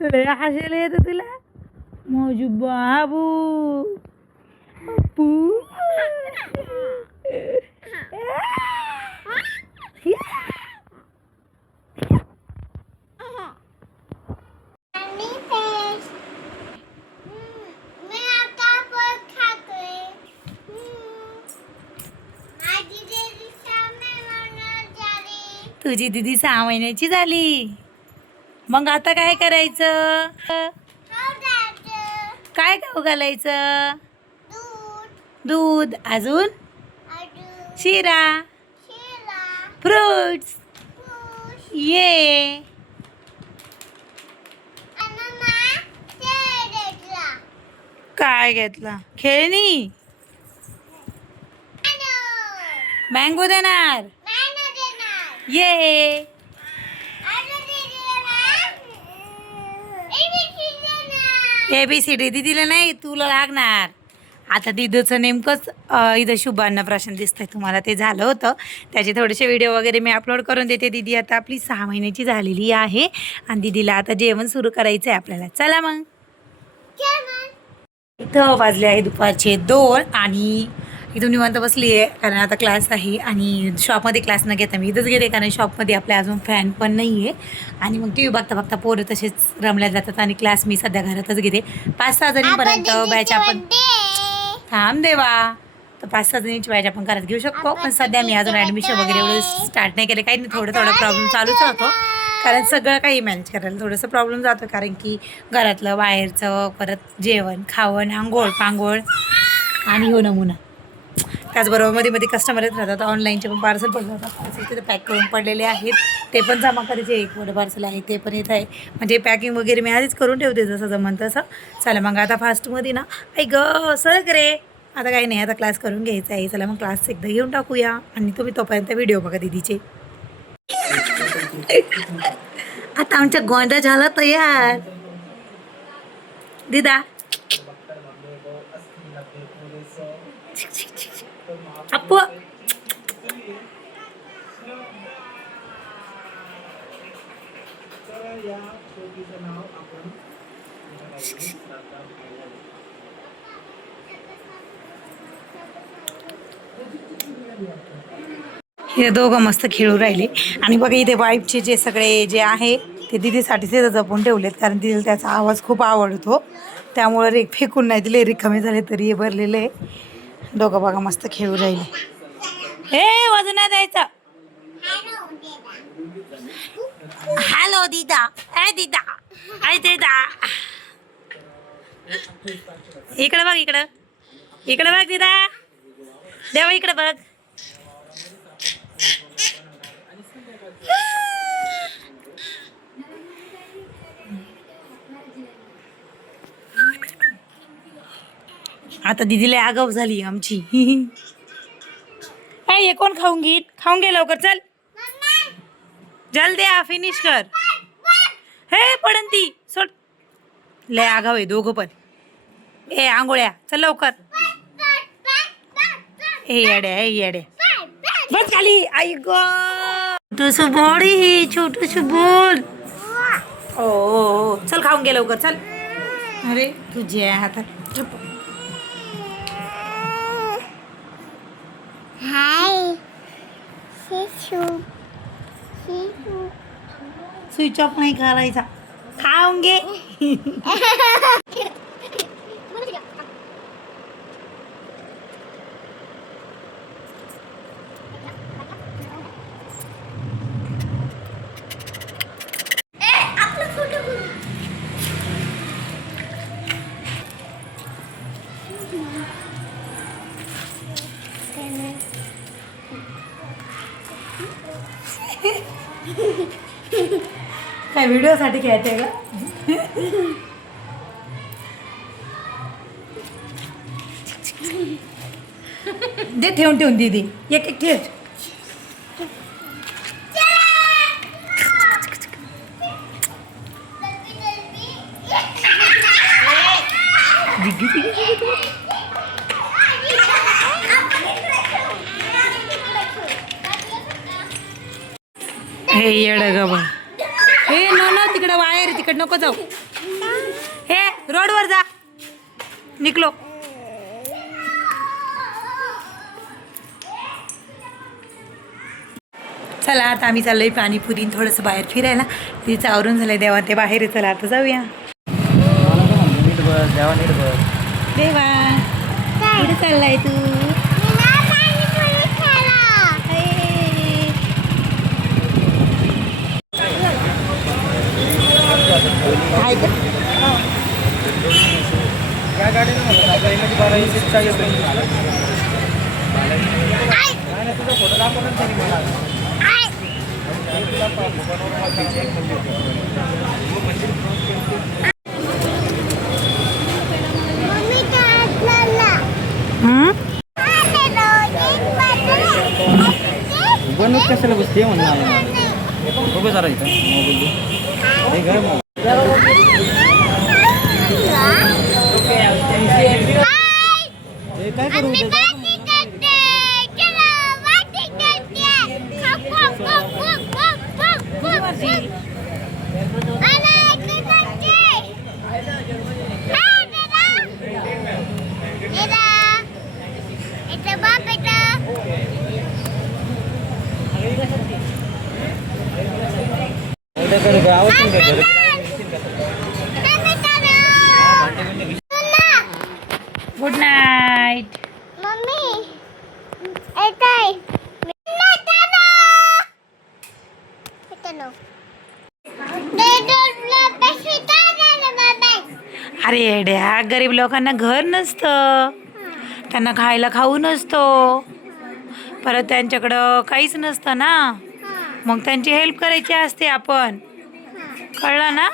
लय हसायला येतं तुला माझी बाबू अप्पू. तुझी दीदी 6 महिन्याची झाली. मग आता काय करायचं? काय खाऊ घालायचं? दूध. अजून शिरा, फ्रूट्स. ये काय घेतला? खेळणी. मँगो देणार. ये ABCD दीदीला नाही, तुला लागणार. आता दीदीचं नेमकंच इथं शुभांना प्राशन दिसतंय तुम्हाला, ते झालं होतं. त्याचे थोडेसे व्हिडिओ वगैरे मी अपलोड करून देते. दीदी आता आपली 6 महिन्याची झालेली आहे आणि दीदीला आता जेवण सुरू करायचं आहे आपल्याला. चला मग. इथं वाजले आहे दुपारचे 2 आणि इथून निवांत बसली आहे कारण आता क्लास आहे आणि शॉपमध्ये क्लास न घेता मी इथंच घेते कारण शॉपमध्ये आपल्या अजून फॅन पण नाही आहे. आणि मग टी व्ही बघता बघता पोरं तसेच रमल्या जातात आणि क्लास मी सध्या घरातच घेते. 5-6 जणींपर्यंत बॅच आपण थांब देवा तर 5-6 जणींची बॅच आपण घरात घेऊ शकतो. पण सध्या मी अजून ॲडमिशन वगैरे एवढं स्टार्ट नाही केलं. काही नाही, थोडं प्रॉब्लेम चालूच राहतो कारण सगळं काही मॅनेज करायला थोडंसं प्रॉब्लेम जातो कारण की घरातलं बाहेरचं परत जेवण खावण आंघोळ पांघोळ आणि हो नमुना. त्याचबरोबर मध्ये मध्ये कस्टमर येत राहतात. ऑनलाईनचे पण पार्सल पण जातात. पार्सल तिथे पॅक करून पडलेले आहेत ते पण जमा करायचे. एक मोठं पार्सल आहे ते पण येत आहे. म्हणजे पॅकिंग वगैरे मी आधीच करून ठेवते जसं जमन तसं. चला मग आता फास्टमध्ये ना आई ग सर करे आता काही नाही, आता क्लास करून घ्यायचा आहे. चला मग क्लास एकदा घेऊन टाकूया आणि तुम्ही तोपर्यंत व्हिडिओ बघा दीदीचे. आता आमच्या गोंदा झाला तयार. दीदा अप्पू हे दोघं मस्त खेळू राहिले. आणि बघा इथे वाईफचे जे सगळे जे आहे ते दीदीसाठी ते जपून ठेवलेत कारण तिला त्याचा आवाज खूप आवडतो. त्यामुळे फेकून नाही दिले, रिकामे झाले तरी हे भरलेलं आहे. दोघं बघा मस्त खेळू राहिले. हे वजन नाही द्यायचं. हॅलो दीदा. ए दीदा ऐ दीदा इकडे बघ, इकडे बघ दीदा. देवा इकडे बघ. आता दीदीला आगाव झाली आमची. हे कोण खाऊन घे लवकर. चल जल्दी फिनिश कर. हे पडन ती सोड. लय आगाव आहे दोघं पण. ए आंघोळ्या चल लवकर. ए येड्या बस खाली. आई ग छोटूस बॉडी छोटूस बोल. ओ चल खाऊन घे लवकर चल. अरे तुझ्या हातात. हाय स्विच ऑफ नाही करायचा. खाऊन घे. काय व्हिडिओसाठी खेळते का? दे ठेवून दीदी एक ठेव. हे येड ग बा. हे नो तिकडं वायर तिकडं. इकडे नको जाऊ. हे रोडवर जा. निघलो. चला आता आम्ही चाललोय पाणीपुरी थोडंसं बाहेर फिरायला. तिचं आवरून झालंय देवा ते बाहेर. चला आता जाऊया. देवा कुठे चाललाय तू? बनवत कशाला बसते म्हणणार बघू जरा इथं मोबाईल घर काय करू गुड नाईट. अरे येड्या, गरीब लोकांना घर नसतं, त्यांना खायला खाऊ नसतो, परत त्यांच्याकडं काहीच नसतं ना. मग त्यांची हेल्प करायची असते आपण. कळलं ना?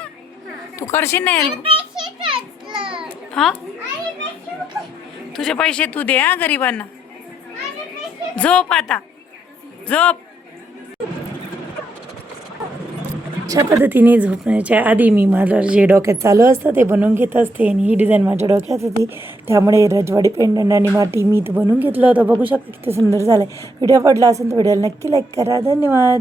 तू करशील ना हेल्प? हा, तुझे पैसे तू दे. हा गरिबांना. झोप आता, झोप. अशा पद्धतीने झोपण्याच्या आधी मी माझं जे डोक्यात चालू असतं ते बनवून घेत असते. आणि ही डिझाईन माझ्या डोक्यात होती, त्यामुळे रजवाडी पेंडंट आणि माटी मी इथं बनवून घेतलं होतं. बघू शकता किती सुंदर झालं आहे. व्हिडिओ आवडला असेल तर व्हिडिओला नक्की लाईक करा. धन्यवाद.